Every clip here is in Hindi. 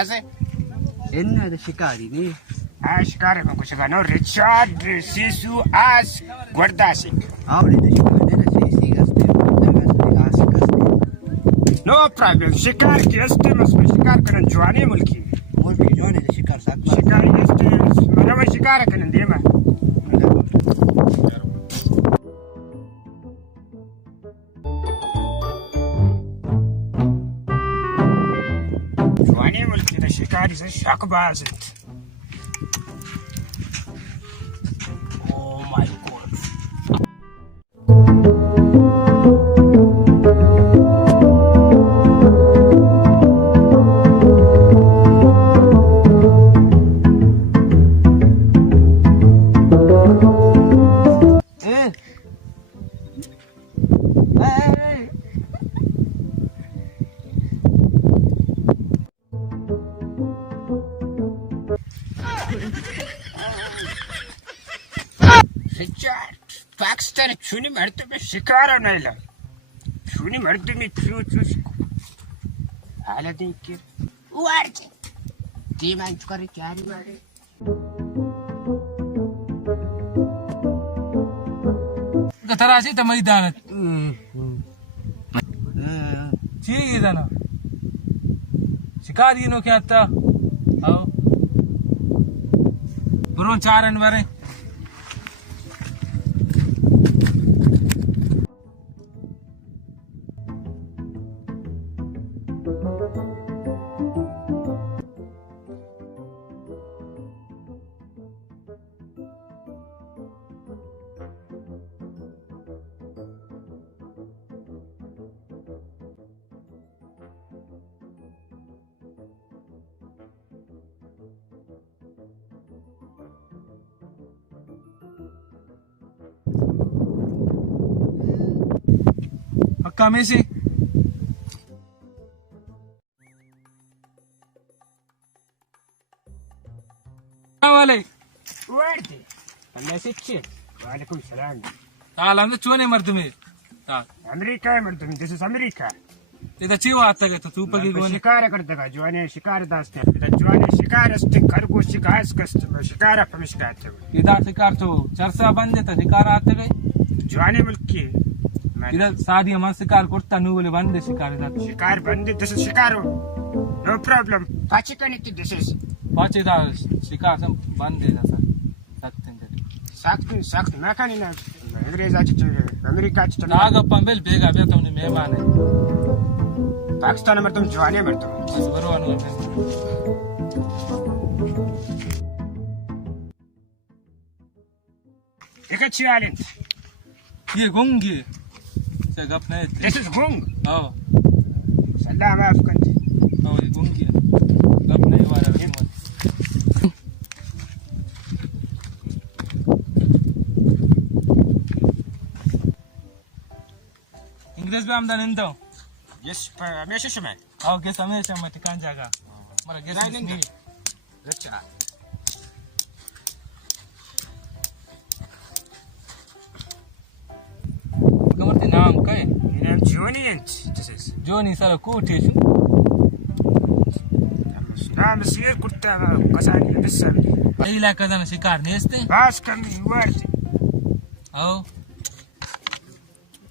Base? Enna da shikari ne. Shikari con questo no Richard Sisu As Guardasi. Aure da shikari ne sai sai gaste gaste. No problem. Shikar ki este mas shikar karan jwani mulki. Mulki jwani da shikar sakba. Shikar este mana shikar karan dema. Jwani mulki da shikar is shakbazit. Oh my god. Richard, Pakistan chuni martu me shikara naila. Chuni martu me chus. Hala dinkir. Uarje. Diman chukari kyari mare. Gatarashi ta मैदान ठीक है ना शिकारी नो क्या था आओ बरों चार अनवरे हक्का में से वाले Uarje. Allah sitche. Walaikum salam. ताला में चोने मर्द में ताल America martu me. This is America. इधर चीवा आता है तो तू पगी गोने शिकार करते का जवाने शिकार दास्ते जवाने शिकार अस्ते खरगोश शिकार कस्ट शिकार पमिशकाते इधर शिकार तो चरसा बंदे तो शिकार आते गए जवाने मुल्की इधर शादी हमारे शिकार करता नू बोले बंदे शिकार इधर शिकार बंदे दिस शिकार नो प्रॉब्लम पाची कनेक्ट दिस इज पाचे दाल शिकार सब बंदे जैसा सख्त ना खानी ना अंग्रेजाची अमेरिका ची नागप्पन बेल बेगा बेता उन्हें मेहमान है पाकिस्तान में तुम जवाने मरते हो बस बरो अनु एक अच्छी आलिंद ये गुंगी से गप नहीं दिस इज गुंग आओ सलाम आपकंत आओ ये गुंगी गप नहीं वाला इंग्लिश में आमदान इंदो यस हमेशा शमे आओ के समय से मैं ठिकान जागा मरा गेस नहीं अच्छा कमर नाम का है नाम जोनियंट दिस इज जोनी सारा कोटेशन नाम सिर कुत्ता कसानी बिस्सा यही इलाका जाना शिकार नेस्ते बास करनी वर्ड आओ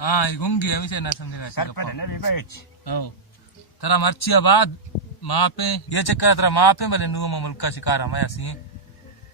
हाँ ये गुंगी है उसे ना समझेगा सरपंच नबी बैठ आओ तेरा मर्चिया बाद माँ पे ये चक्कर तेरा माँ पे भले नू मुल्क का शिकार है मैं ऐसी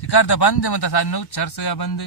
शिकार तो बंदे मतलब सारे नौ चर से या बंदे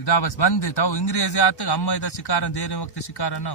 इधर बस बंदे था इंग्रेजी आते हम इधर शिकार दे रहे वक्त शिकार ना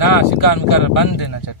ना शिकार में कर बंदे ना चट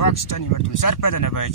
पाकिस्तानी मर्दों सरपंच ना बैठ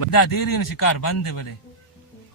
बड़ा दे रही है शिकार बंदे भले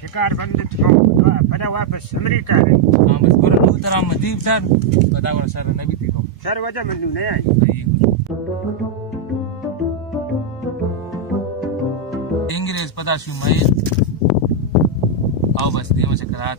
शिकार बंदे तो बड़ा वापस अमेरिका हाँ बस पूरा नू तेरा मदीब सर बता वो सर नबी थी को सर वजह मन्नू नहीं आई इंग्लिश पता शू मैं आओ बस दे मुझे करात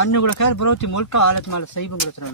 अन्य गुड़ा खैर बरोती मुल्क का हालत माल सही बंगलो तरह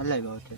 अल्लाह ही बहुत है